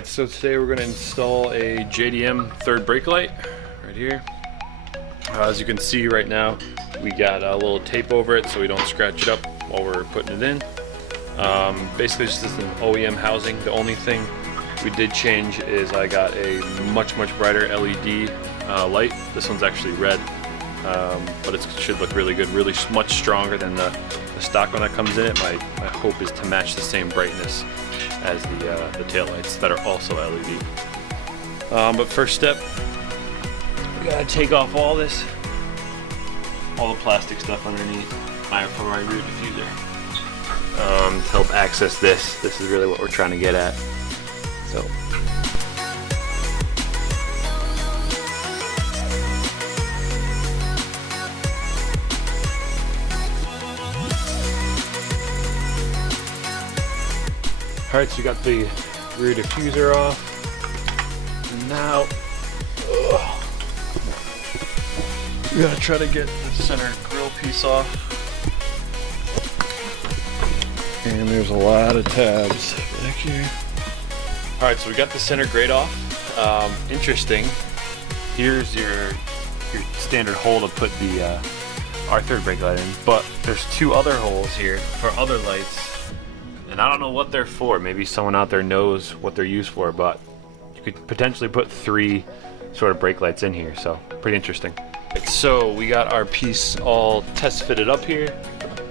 Alright, so today we're going to install a JDM third brake light right here. As you can see right now, we got a little tape over it so we don't scratch it up while we're putting it in. Basically it's just an OEM housing. The only thing we did change is I got a much brighter LED light. This one's actually red, but it should look really good, really much stronger than the stock one that comes in it. My hope is to match the same brightness as the tail lights that are also LED. But first step, we gotta take off all the plastic stuff underneath from my rear diffuser to help access this. This is really what we're trying to get at. So. Alright, so we got the rear diffuser off, and now we gotta try to get the center grill piece off. And there's a lot of tabs back here. Alright, so we got the center grate off. Interesting, here's your standard hole to put our third brake light in, but there's two other holes here for other lights. And I don't know what they're for. Maybe someone out there knows what they're used for, but you could potentially put 3 sort of brake lights in here, so pretty interesting. So we got our piece all test fitted up here.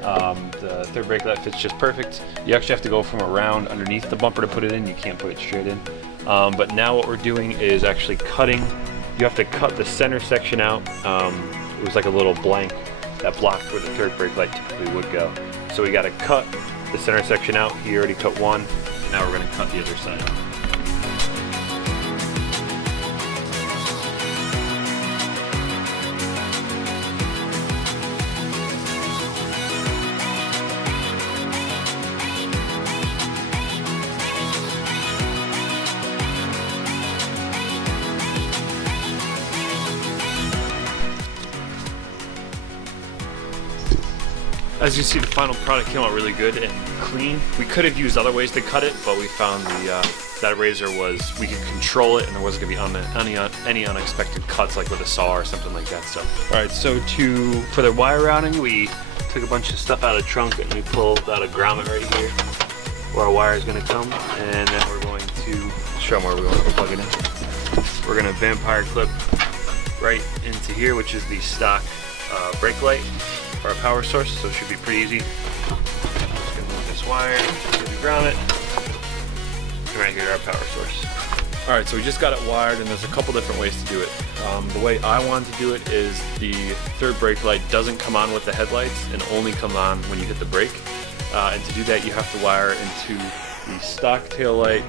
The third brake light fits just perfect. You actually have to go from around underneath the bumper to put it in. You can't put it straight in. But now what we're doing is actually cutting. You have to cut the center section out. It was like a little blank that blocked where the third brake light typically would go. So we got to cut the center section out. He already cut one, and now we're going to cut the other side out. As you see, the final product came out really good and clean. We could have used other ways to cut it, but we found that razor we could control it, and there wasn't going to be any unexpected cuts like with a saw or something like that. So, all right. So for the wire routing, we took a bunch of stuff out of the trunk and we pulled out a grommet right here where our wire is going to come, and then we're going to show them where we're going to plug it in. We're going to vampire clip right into here, which is the stock brake light for our power source, so it should be pretty easy. Just gonna move this wire to the grommet, and right here to our power source. Alright, so we just got it wired, and there's a couple different ways to do it. The way I want to do it is the third brake light doesn't come on with the headlights and only come on when you hit the brake. And to do that, you have to wire into the stock tail light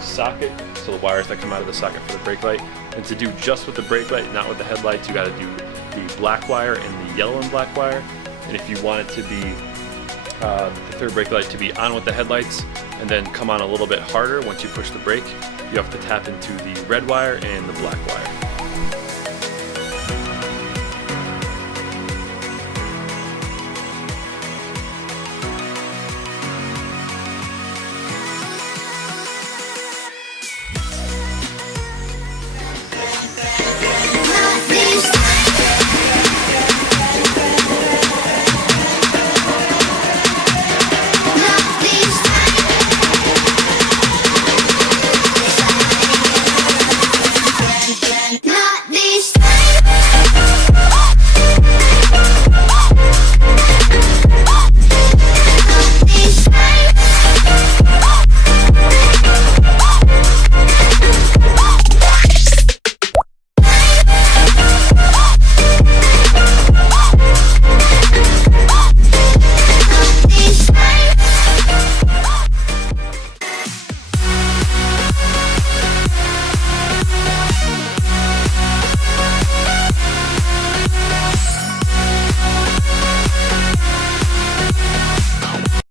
socket, so the wires that come out of the socket for the brake light. And to do just with the brake light, not with the headlights, you got to do the black wire and the yellow and black wire. And if you want it to be the third brake light to be on with the headlights and then come on a little bit harder once you push the brake, you have to tap into the red wire and the black wire.